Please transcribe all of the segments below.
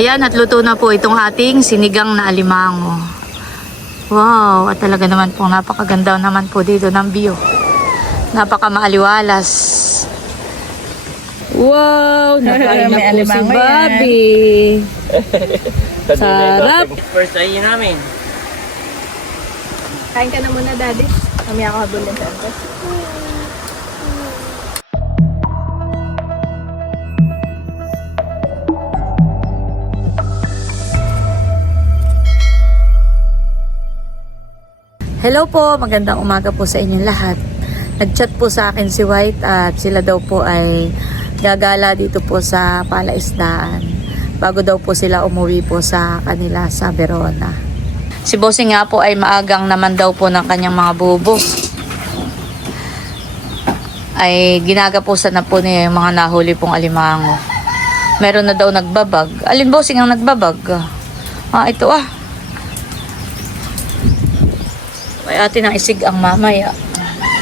Ayan, at luto na po itong ating sinigang na alimango. Wow, at talaga naman po napakaganda naman po dito ng view. Napaka maaliwalas. Wow, nakain na po si. Bobby. Sarap. First try namin. Kain ka na muna, Daddy. Kami ako habol din sa Antos. Hello po, magandang umaga po sa inyong lahat. Nag-chat po sa akin si White at sila daw po ay gagala dito po sa palaisdaan bago daw po sila umuwi po sa kanila sa Verona. Si Bossing nga po ay maagang naman daw po ng kanyang mga bubo. Ay ginagapusan na po niya yung mga nahuli pong alimango. Meron na daw nagbabag. Alin Bossing ang nagbabag? Ah, ito ah. May atin ang isig ang mamaya.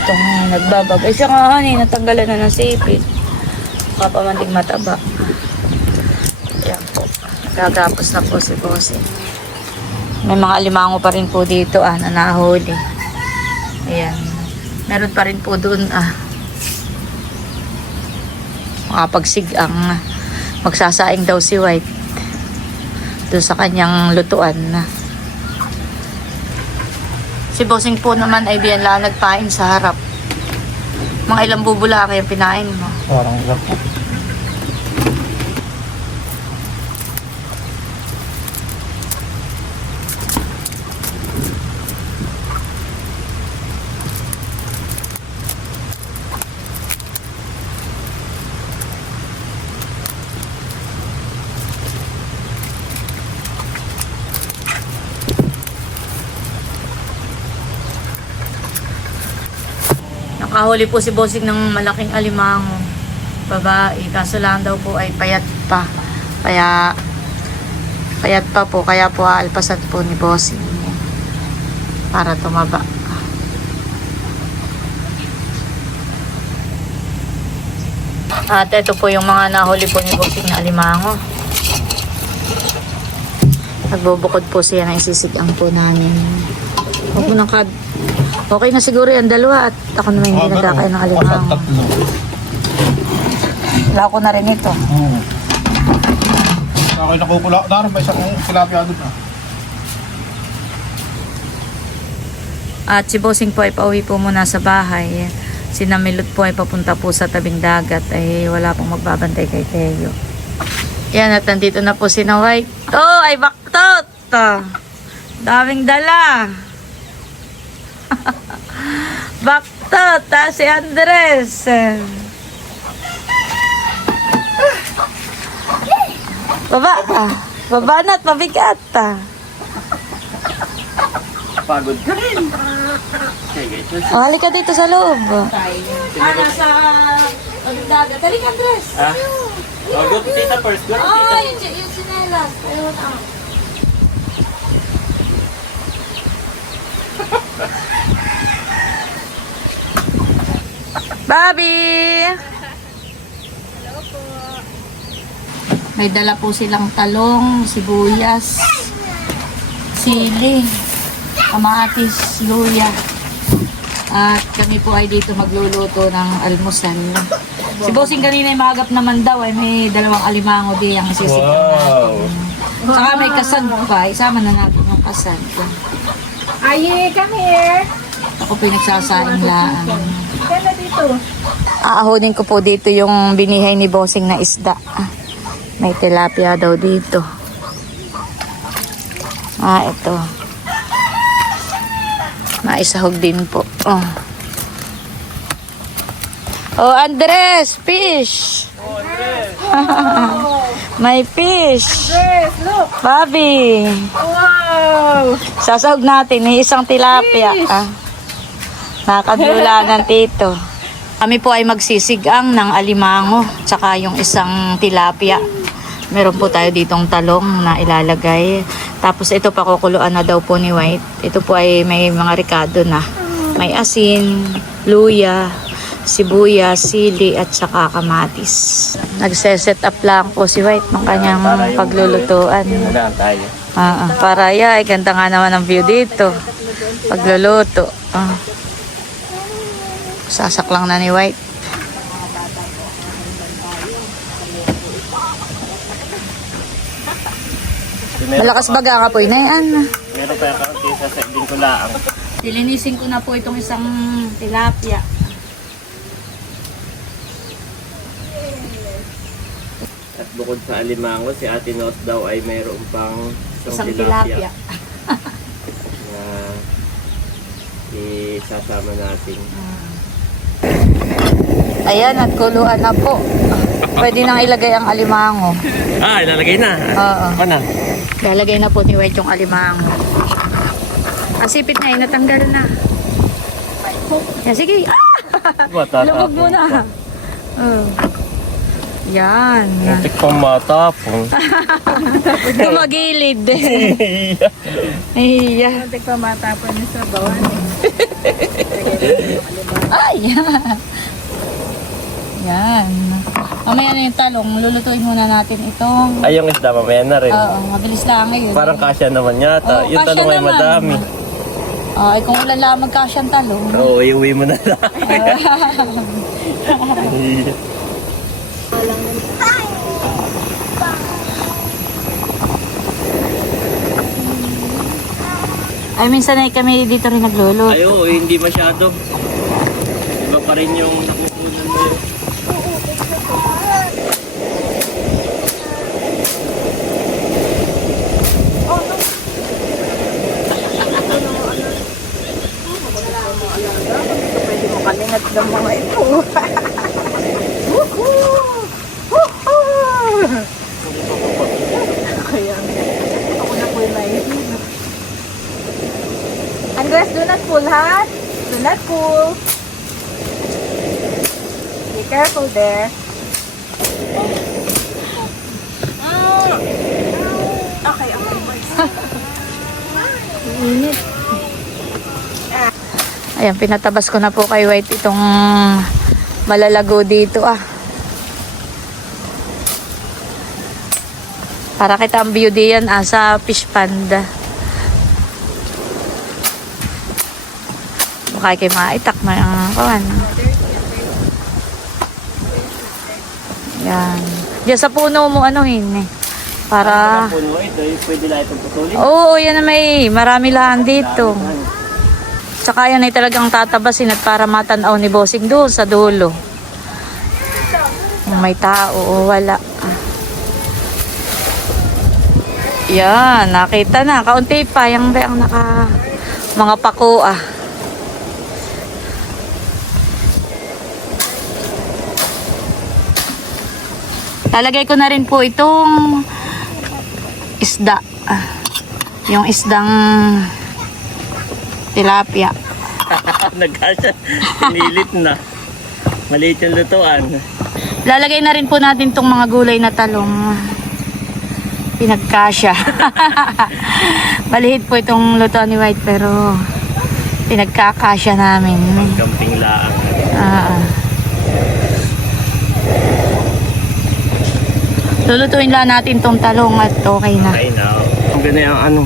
Itong nagbabag. Ay siya nga honey, natanggalan na ng sipit. Kapamandig mataba. Ayan po. Gagapos na po si Bossing. May mga alimango pa rin po dito ah, na nahuli. Ayan. Meron pa rin po doon ah. Makapagsig ang magsasaing daw si White. Doon sa kanyang lutuan na. Si Bossing po naman ay biyan lang nagpain sa harap. Mga ilang bubula kaya pinain mo. Parang lang. Nakahuli po si Bossing ng malaking alimango. Babae. Kaso lang daw po ay payat pa. Kaya payat pa po. Kaya po aalpasan po ni Bossing. Para tumaba. At ito po yung mga nahuli po ni Bossing na alimango. Nagbubukod po siya na isisigang po namin. Huwag mo nang kad... Okay na siguro yan dalawa at ako naman hindi nagkakain ng alimango. Tatlo. Wala ko na rin ito. Oo. Okay, nakukula. Daron pa isang tilapia doon ah. At si Bossing po ay pauwi po muna sa bahay. Si Namilot po ay papunta po sa tabing dagat ay wala pong magbabantay kay Teo. Yan at nandito na po si na White. Oh, ay baktot! Daming dala. baktot! Ah, si Andres. Baba ka. Baba na at mabigat. ah. Pagod ka rin. Sige, ito. Oh, halika dito sa loob. Ah, nasa tabing dagat. Halika, Andres. Ha? Oh, go to tita first. Go to Oh, tita. yung, yung sinelas. Ayun ah. Bobby! May dala po silang talong, sibuyas, sili, kamatis, luya. At kami po ay dito magluluto ng almusal. Si Bossing kanina ay magap naman daw ay may dalawang alimango di ang sisigang Wow. natin. Saka may kasag pa. Isama na natin yung kasag. Aye, come here. Ako po yung nagsasaing laan. Kaya na dito. Aahonin ko po dito yung binihay ni Bossing na isda. May tilapia daw dito. Ah, ito. Maisahog din po. Oh. Oh, Andres, fish. May fish. Yes, look. Bobby. Wow. Sasahog natin ni isang tilapia. Fish. Ah. Nakadula ng tito. Kami po ay magsisigang ng alimango tsaka yung isang tilapia. Meron po tayo ditong talong na ilalagay. Tapos ito pakukuluan na daw po ni White. Ito po ay may mga ricado na. May asin, luya, sibuyas, sili at saka kamatis. Nagse-set up lang po si White ng kanyang paglulutuan. Tayo. Ah, ah, para ya, ay ganda nga naman ang view dito. Pagluluto. Ah. Sasak lang na ni White. Malakas baga ang apoy na yan. Meron pa yung kaunti sa din ko laang. Dilinisin ko na po itong isang tilapia. At bukod sa alimango, si Ate Nos daw ay mayroon pang isang, Isang tilapia, tilapia. na isasama natin. Ayan, at kuluan na po. Pwede nang ilagay ang alimango. Ah, ilalagay na. Oo. Na. Lalagay na po ni White yung alimango. Ang sipit na, eh, natanggal na. Yan, sige. Ah! Lubog mo na. Oh. Yan. Muntik pang matapon. Gumagilid. Iya. Muntik pa matapon niyo sa bawan. Ay! Yan. Mamaya na yung talong. Lulutuin muna natin itong... Ay, yung isda mamaya na rin. Oo, mabilis lang ngayon. Parang kasya naman yata. Oo, yung kasya tanong ay naman. madami. Ah, ay kung wala lang magkasyang talong. Oo, iuwi mo na lang. Ay, minsan ay kami dito rin nagluluto. Ay, oo, hindi masyado. Iba pa rin yung nakukunan mo yun. Kalingat ng mga ito. Kaya, ako na po yung nahihilo. Andres, do not pull, ha? Do not pull. Be careful there. Okay, okay. Ayan, pinatabas ko na po kay White itong malalago dito ah. Para kita ang view diyan ah, sa fish panda. Mukha kayo maitak mga kawan. Yan. Diyan sa puno mo ano eh. Para... Puno ito, eh, pwede lang itong putulin. Oo, yan na may marami lahan dito. Tsaka yan ay talagang tatabasin at para matanaw ni Bossing doon sa dulo. Kung may tao o wala. Yan, nakita na. Kaunti pa. Yung ang naka... Mga pako ah. Lalagay ko na rin po itong isda. Ah, Yung isdang tilapia. Nagkasya. Sinilit na. Maliit yung lutuan. Lalagay na rin po natin tong mga gulay na talong. Pinagkasya. Balihit po itong luto ni White pero pinagkakasya namin. Gamping laang. Ah. Lulutuin lang natin tong talong at okay na. Ay na. Ang ganda yung ano.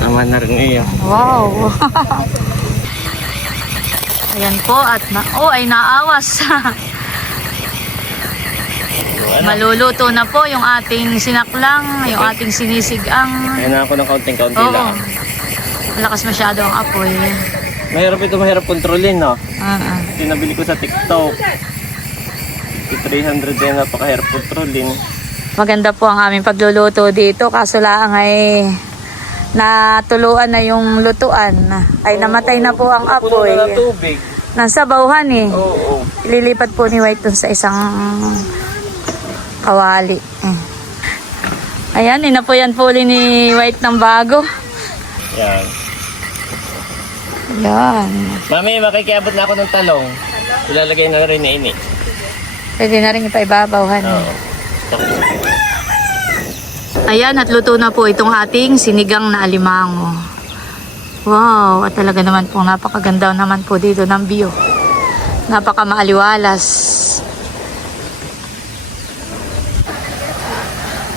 Tama na rin iyo. Wow. Ayan po at na oh ay naawas. Maluluto na po yung ating sinaklang, yung ating sinisigang. Kaya na ako ng kaunting-kaunti Oo. lang. Malakas masyado ang apoy. Mahirap ito, mahirap kontrolin, no? Ah, ah. Tinabili ko sa TikTok. 300 din napakahirap kontrolin. Maganda po ang aming pagluluto dito. Kaso lang ay natuluan na yung lutuan. Ay namatay na po ang apoy. na tubig. Nasa bauhan eh. Oo. Ililipat po ni White dun sa isang kawali. Eh. Ayan, inapuyan po ulit ni White ng bago. Yan. Yan. Mami, makikiabot na ako ng talong. Ilalagay na rin ni Ini. Pwede na rin ipaibabawhan. Oo. Ayan, at luto na po itong ating sinigang na alimango. Wow, at talaga naman po napakaganda naman po dito ng view. Napaka maaliwalas.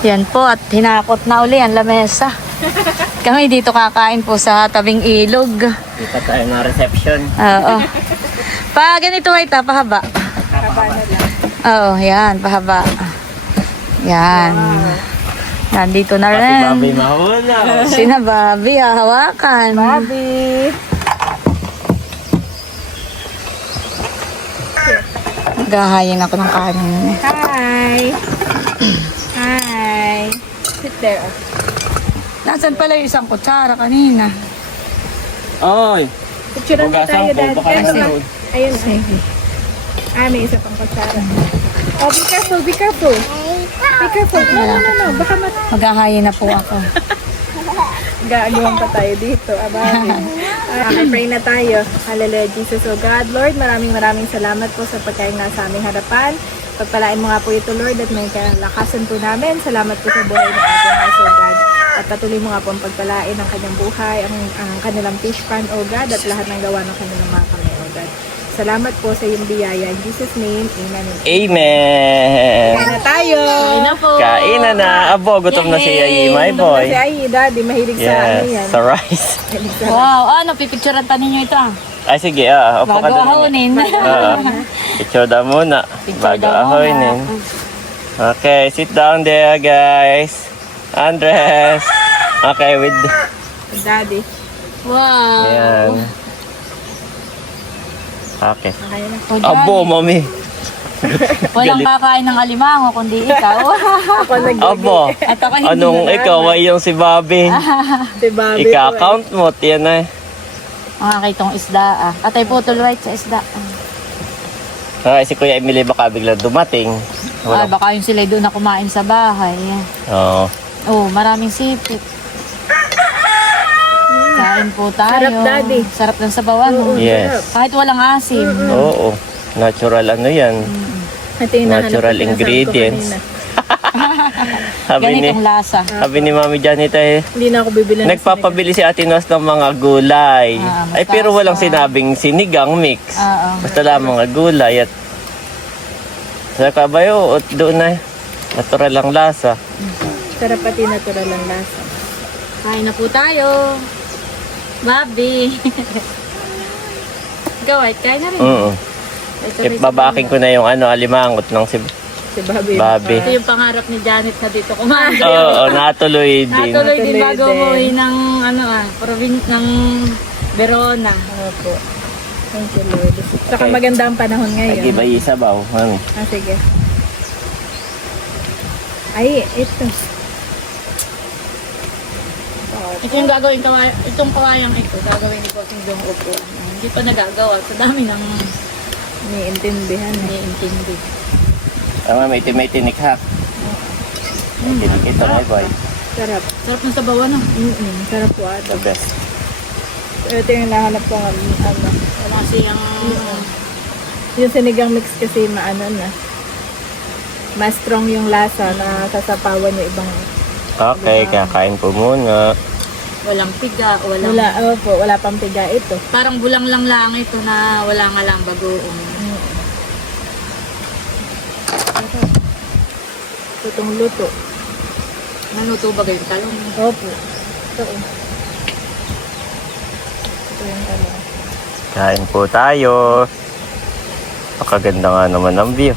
Yan po at hinakot na uli ang lamesa. Kami dito kakain po sa tabing ilog. Dito tayo na reception. Oo. Pa ganito ay ta, pahaba. Oo, yan, pahaba. Yan. Nandito na rin. baboy mahuna. Sina Bobby, hahawakan. Bobby. Gahayin ako ng kanin. Hi. Hi. Sit there. Nasaan pala yung isang kutsara kanina? Oy! Picture mo tayo ko, dad. Ayun, ayun. Ah, may isa pang kutsara. Oh, be careful, be careful. Be careful. No, no, no, no. Baka mat... Maghahayin na po ako. Gagawin pa tayo dito. Abay. Okay, pray na tayo. Hallelujah, Jesus. O God, Lord, maraming maraming salamat po sa pagkain na sa aming harapan. Pagpalain mo nga po ito, Lord, at may kalakasan po namin. Salamat po sa buhay ng ating house, O God. At patuloy mo nga po ang pagpalain ng kanyang buhay, ang, ang kanilang fish pan, O God, at lahat ng gawa ng kanilang mga kamay, O God. Salamat po sa iyong biyaya. In Jesus' name, Amen. Amen! Kain na tayo! na po. Kain na na. Abo, gutom na si Yayi, my boy. Kasi ay, daddy, mahilig sa ano yan. Yes, sa rice. Wow, ano, pipicturean pa ninyo ito ah. Ay, sige, ah, ka Bago doon. ahonin. Ah, picture daw muna. Picture Bago daw ahoinin. Okay, sit down there, guys. Andres. Okay, with... daddy. Wow. Ayan. Okay. Abo, mami. Walang galit. kakain ng alimango kundi ikaw. Ako nag Abo. At ako hindi Anong na- ikaw ay yung si Bobby? si Bobby. Ika-count mo, tiyan na. Mga kitong isda ah. Atay po right sa isda. Ah, si Kuya Emily baka biglang dumating. Ah, Wala. baka yung sila doon na kumain sa bahay. Oo. Oh, maraming sipit. Kain po tayo. Sarap, Daddy. Sarap ng sabawan. no? Yes. Kahit walang asim. Oo. Natural ano yan. Ito yung nahanap Natural ko, sinasabi ko ingredients. kanina. Sabi ni, Ganitong lasa. sabi ni Mami Janita eh, Hindi na ako bibili ng nagpapabili si Ate Nos ng mga gulay. Ah, Ay pero walang sinabing sinigang mix. Oo. Basta lang mga gulay at sa kabayo, at doon na natural lang lasa. Sarap pati natural ang lasa. Kain na po tayo. Bobby. Ikaw, ay kain na rin. Oo. Ito, babaking ko na yung ano, alimangot ng si Si Bobby. Bobby. ito yung pangarap ni Janet na dito kumain. Oo, natuloy din. Natuloy din Natuloy bago din. umuwi ng ano ah, provin ng Verona. Opo. Thank you, Lord. Saka Okay. maganda ang panahon ngayon. Nag-iba isabaw, mami. Ah, sige. Ay, ito. Ito yung gagawin kaway, itong kawayang ito, gagawin ni Bossing Dong Upo. Hindi pa nagagawa sa dami ng Iniintindihan. eh. iniintindi. Tama, may may tinik ha. May tinik ito, my boy. Sarap. Sarap ng sabawan no? Mm-mm. Sarap po ata. The best. Ito yung nahanap ko ng ano. Wala kasi yung Yung sinigang mix kasi maano na. Mas strong yung lasa na sasapawan yung ibang Okay, kakain po muna. Walang piga, walang... wala opo wala pang piga ito Parang bulang lang lang ito na wala nga lang bagoong. tutong luto Nanuto ba yung talong? opo ito oh. ito yung ano Kain po tayo. Pakaganda nga naman ang view.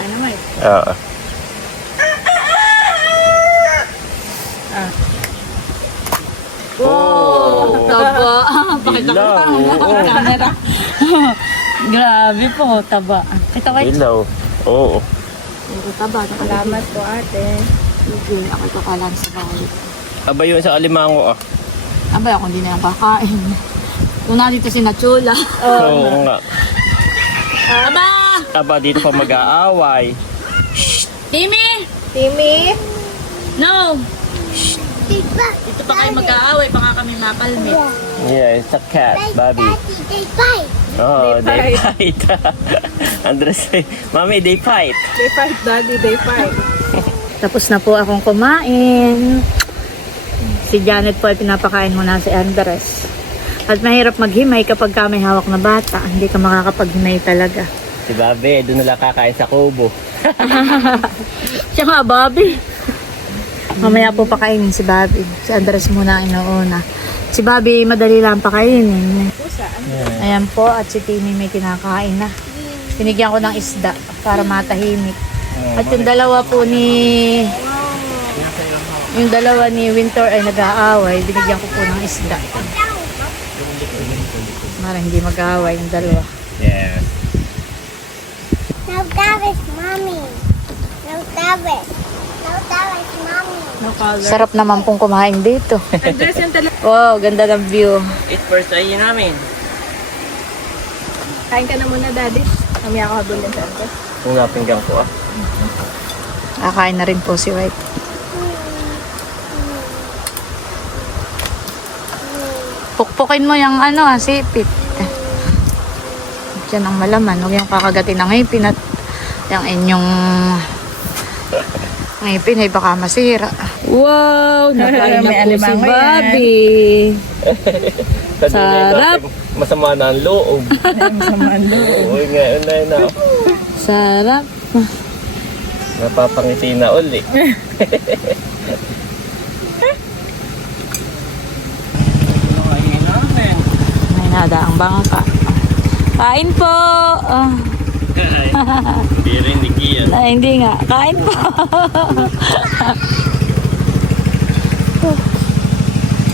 Ano may? Oo. ah Oh, taba. Pakita ko Dilaw, pa oo. ang camera. Grabe po, taba. Ito kay Ilaw. Oo. Ito taba. salamat po ate Sige, ako ito kalang sa bahay. Aba yun sa alimango ah. Abay, ako hindi na yung kakain. Kung nandito si Nachula. Oo nga. Aba! Aba dito pa mag-aaway. Timmy! Timmy No! Dito pa kayo mag-aaway, nga kami mapalmit. Yeah, it's a cat, Bobby. Oh, they fight. Andres, Mami, they fight. they fight daddy they fight Tapos na po akong kumain. Si Janet po ay pinapakain mo na si Andres. At mahirap maghimay kapag ka may hawak na bata. Hindi ka makakapaghimay talaga. Si Babe, doon nila kakain sa kubo. Siya nga, Bobby. Mamaya po pakainin si Bobby. Si Andres muna ang inuuna. Si Bobby, madali lang pakainin. Ayan po, at si Timmy may kinakain na. Binigyan ko ng isda para matahimik. At yung dalawa po ni... Yung dalawa ni Winter ay nag-aaway. Binigyan ko po ng isda. Para hindi mag-aaway yung dalawa. Yes. No Davis, mommy. No Davis. No Davis, mommy. No color. Sarap naman pong kumain dito. Andres yung talaga. Wow, ganda ng view. Eat first ay namin. Kain ka na muna, daddy. Mamaya ako habulin sa Andres. Kung napinggan ko ah. Kakain na rin po si White. Pukpukin mo yung ano, ah, sipit. Diyan ang malaman. Huwag yung kakagatin ng ngipin at yung inyong ngipin ay baka masira. Wow! Nakain na po si. Bobby. Sarap. Masama na ang loob. Masama ang loob. Oo, ngayon na yun na. Sarap. Napapangiti na uli. May nada ang bangka. Kain po! Ah. Hindi rin ni Kian. Na, hindi nga. Kain po.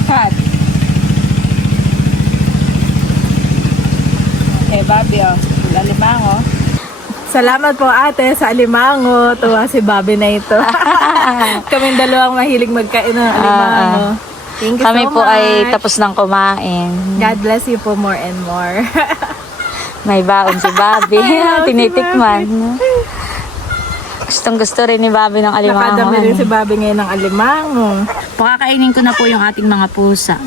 Hot. Eh, Bobby, oh. Alimango. Salamat po ate sa alimango. Tuwa si Bobby na ito. Kaming dalawang mahilig magkain ng alimango. Thank you Kami so po much. ay tapos ng kumain. God bless you po more and more. May baon si Bobby. Tinitikman. Gustong gusto rin ni Bobby ng alimango. Nakadami rin si Bobby ngayon ng alimango. Pakakainin ko na po yung ating mga pusa.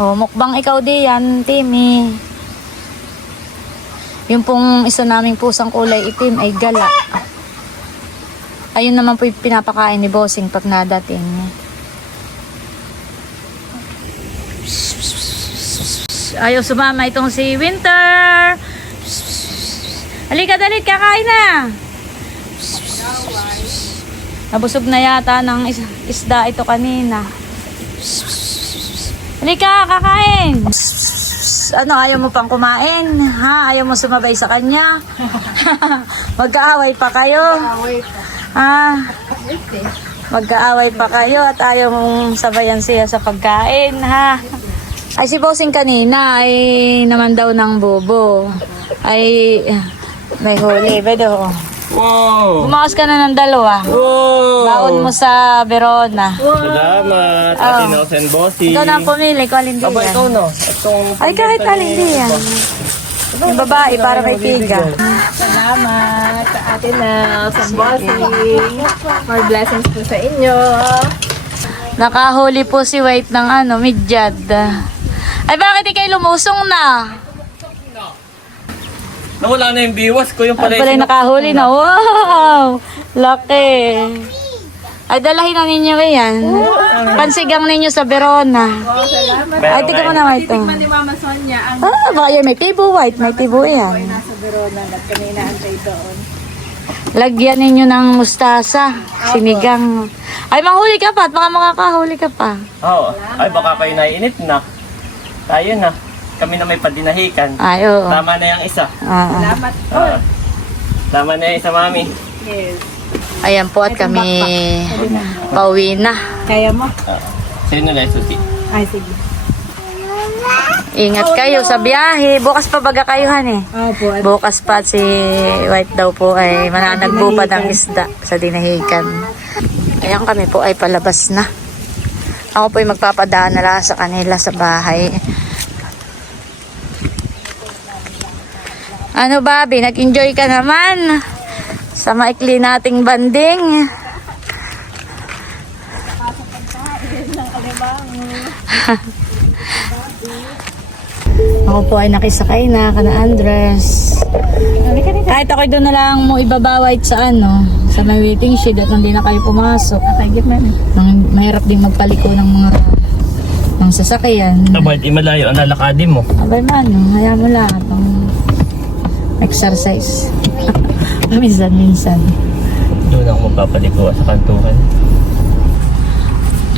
Oh, mukbang ikaw di yan, Timmy. Yung pong isa naming pusang kulay itim ay gala. Ayun naman po yung pinapakain ni Bossing pag nadating. Ayaw sumama itong si Winter. Halika, dalit, kakain na. Nabusog na yata ng is- isda ito kanina. Halika, kakain. Ano, ayaw mo pang kumain? Ha? Ayaw mo sumabay sa kanya? Magkaaway pa kayo? Ha? Magkaaway pa kayo at ayaw mong sabayan siya sa pagkain, ha? Ay, si Bossing kanina ay naman daw ng bobo. Ay, may huli. Bedo, Wow! bumakas ka na ng dalawa. Wow! Baon mo sa Verona. Salamat, Oh. Ate Nelson Bossy. Ikaw na ang pumili, kung alin Aba, ikaw diyan. no. Itong Ay, kahit alin diyan. Yung babae, para kay Tiga. Salamat sa atin na sa bossing. More blessings po sa inyo. Nakahuli po si White ng ano, midyad. Ay, bakit ikay lumusong na? Nawala na yung biwas ko, yung Ay, pala pala yung nakahuli na. Wow! Laki. Ay, dalahin na ninyo yan. Pansigang ninyo sa Verona. Ay, tika mo naman ito. Tikman ni Mama Sonia ang Ah, baka yan, may tibo white. May tibo yan. nasa Verona at kami inaantay doon. Lagyan ninyo ng mustasa. Sinigang. Ay, manghuli ka pa at baka makakahuli ka pa. Oo. Ay, baka kayo naiinip na. Tayo na. Kami na may padinahikan. Ay, oo. Tama na yung isa. Ah. Salamat po. Ah. Tama na yung isa, mami. Yes. Ayan po at kami pauwi na. Kaya mo? Sino na susi? Ay, sige. Ingat kayo sa biyahe. Bukas pa baga kayo, han eh. Opo. At Bukas pa si White daw po ay mananagbo pa ng isda sa dinahikan. Ayan kami po ay palabas na. Ako po ay magpapadaan na lang sa kanila sa bahay. Ano Bobby, nag-enjoy ka naman sa maikli nating banding. Ako po ay nakisakay na, kana Andres. Kahit ako doon na lang mo ibabawait sa ano, sa may waiting shed at hindi na kayo pumasok. Okay, get money. Nang, mahirap din magpaliko ng mga ng sasakyan. Aba, di malayo ang lalakadin mo. Abay man, no? Hayaan mo lang. Pang exercise. Minsan-minsan. Doon ako magpapaliko sa kantuhan.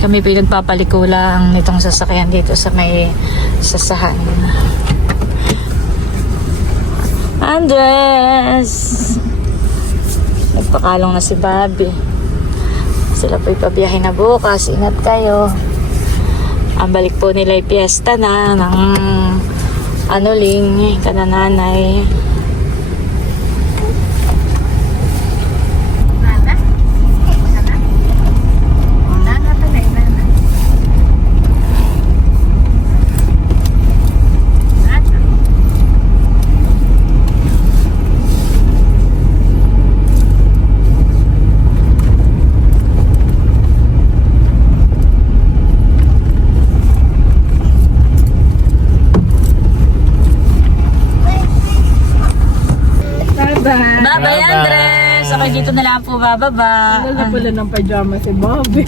Kami po yung nagpapaliko lang nitong sasakyan dito sa may sasahan. Andres! Nagpakalong na si Bobby. Sila po ipabiyahe na bukas. Ingat kayo. Ang balik po nila ay piyesta na ng ano ling, kanananay. Bye-bye. Bye-bye, Andres! Okay, dito na lang po bababa. Wala pala ng pajama si Bobby.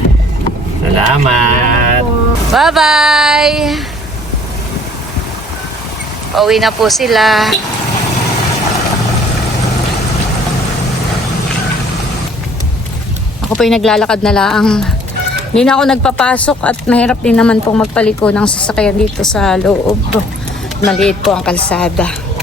Salamat! Bye-bye! Pauwi na po sila. Ako po yung naglalakad na lang. Hindi na ako nagpapasok at mahirap din naman pong magpaliko ng sasakyan dito sa loob. Maliit po ang kalsada.